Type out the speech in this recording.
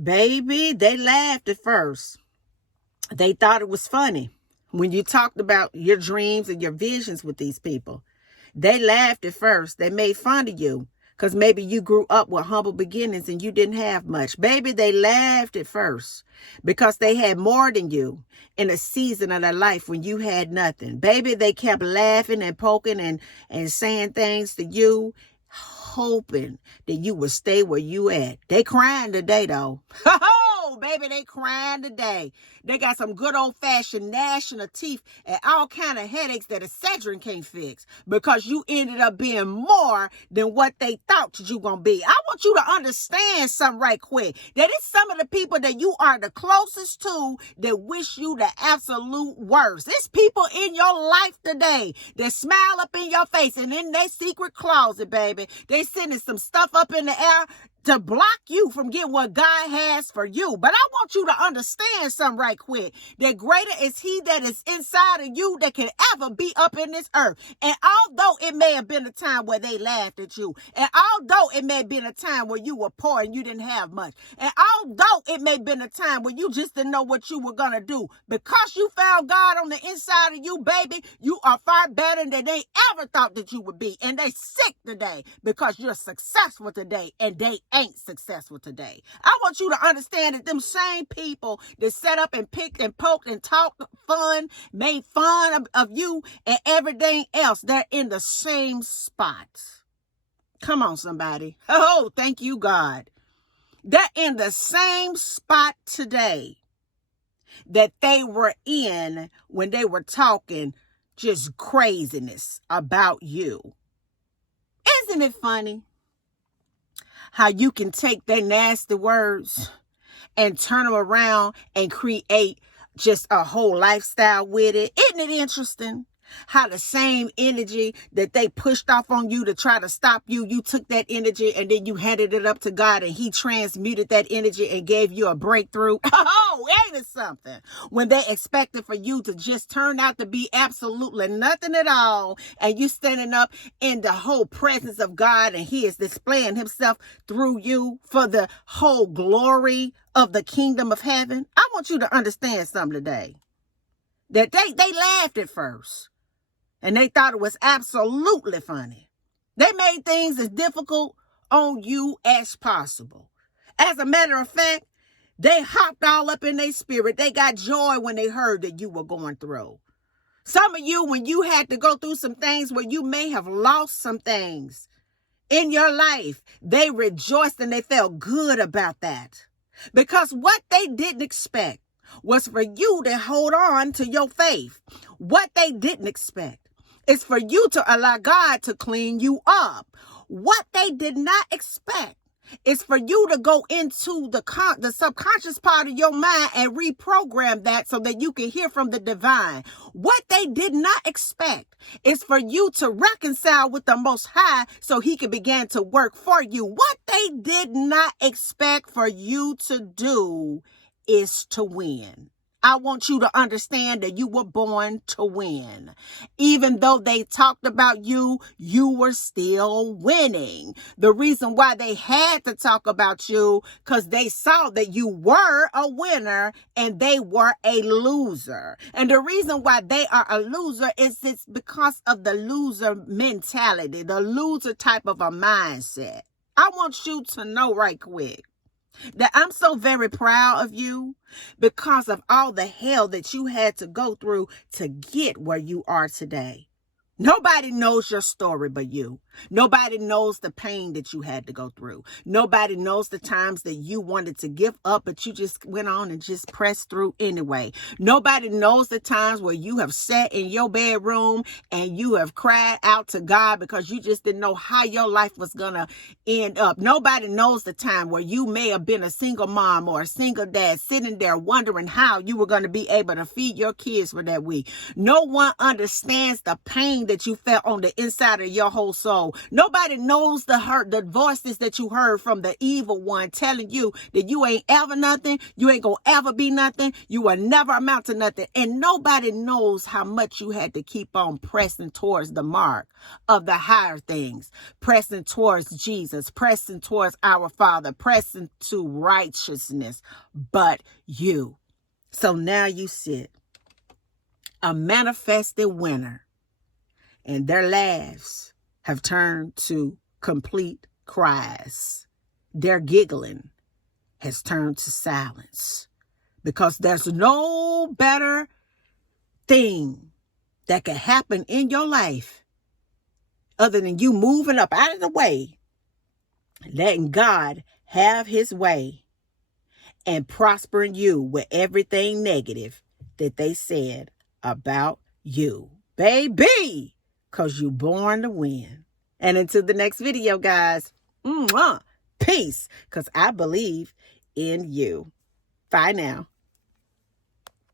Baby, they laughed at first. They thought it was funny when you talked about your dreams and your visions with these people. They laughed at first. They made fun of you because maybe you grew up with humble beginnings and you didn't have much. Baby, they laughed at first because they had more than you in a season of their life when you had nothing. Baby, they kept laughing and poking and saying things to you, hoping that you would stay where you at. They crying today, though. Oh, baby, they crying today. They got some good old-fashioned gnashing of teeth and all kind of headaches that Excedrin can't fix because you ended up being more than what they thought you gonna be. I want you to understand something right quick. That it's some of the people that you are the closest to that wish you the absolute worst. It's people in your life today that smile up in your face and in their secret closet, baby, they sending some stuff up in the air to block you from getting what God has for you. But I want you to understand something right quick. That greater is he that is inside of you that can ever be up in this earth. And although it may have been a time where they laughed at you, and although it may have been a time where you were poor and you didn't have much, and although it may have been a time where you just didn't know what you were going to do, because you found God on the inside of you, baby, you are far better than they ever thought that you would be. And they sick today because you're successful today and they ain't successful today. I want you to understand that them same people that set up and picked and poked and talked fun, made fun of you and everything else, they're in the same spot. Come on, somebody. Oh, thank you, God. They're in the same spot today that they were in when they were talking just craziness about you. Isn't it funny how you can take their nasty words and turn them around and create just a whole lifestyle with it? Isn't it interesting how the same energy that they pushed off on you to try to stop you, you took that energy and then you handed it up to God and he transmuted that energy and gave you a breakthrough? Oh, ain't it something? When they expected for you to just turn out to be absolutely nothing at all, and you standing up in the whole presence of God and he is displaying himself through you for the whole glory of the kingdom of heaven. I want you to understand something today. That they laughed at first. And they thought it was absolutely funny. They made things as difficult on you as possible. As a matter of fact, they hopped all up in their spirit. They got joy when they heard that you were going through. Some of you, when you had to go through some things where you may have lost some things in your life, they rejoiced and they felt good about that. Because what they didn't expect was for you to hold on to your faith. What they didn't expect is for you to allow God to clean you up. What they did not expect is for you to go into the subconscious part of your mind and reprogram that so that you can hear from the divine. What they did not expect is for you to reconcile with the Most High so he can begin to work for you. What they did not expect for you to do is to win. I want you to understand that you were born to win. Even though they talked about you, you were still winning. The reason why they had to talk about you, because they saw that you were a winner and they were a loser. And the reason why they are a loser is it's because of the loser mentality, the loser type of a mindset. I want you to know right quick that I'm so very proud of you because of all the hell that you had to go through to get where you are today. Nobody knows your story but you. Nobody knows the pain that you had to go through. Nobody knows the times that you wanted to give up, but you just went on and just pressed through anyway. Nobody knows the times where you have sat in your bedroom and you have cried out to God because you just didn't know how your life was going to end up. Nobody knows the time where you may have been a single mom or a single dad sitting there wondering how you were going to be able to feed your kids for that week. No one understands the pain that you felt on the inside of your whole soul. know. Nobody knows the voices that you heard from the evil one telling you that you ain't ever nothing. You ain't gonna ever be nothing. You will never amount to nothing. And nobody knows how much you had to keep on pressing towards the mark of the higher things, pressing towards Jesus, pressing towards our Father, pressing to righteousness, but you. So now you sit a manifested winner, and their laughs have turned to complete cries. Their giggling has turned to silence, because there's no better thing that could happen in your life other than you moving up out of the way, letting God have his way, and prospering you with everything negative that they said about you. Baby, because you born to win. And until the next video, guys, peace, because I believe in you. Bye now.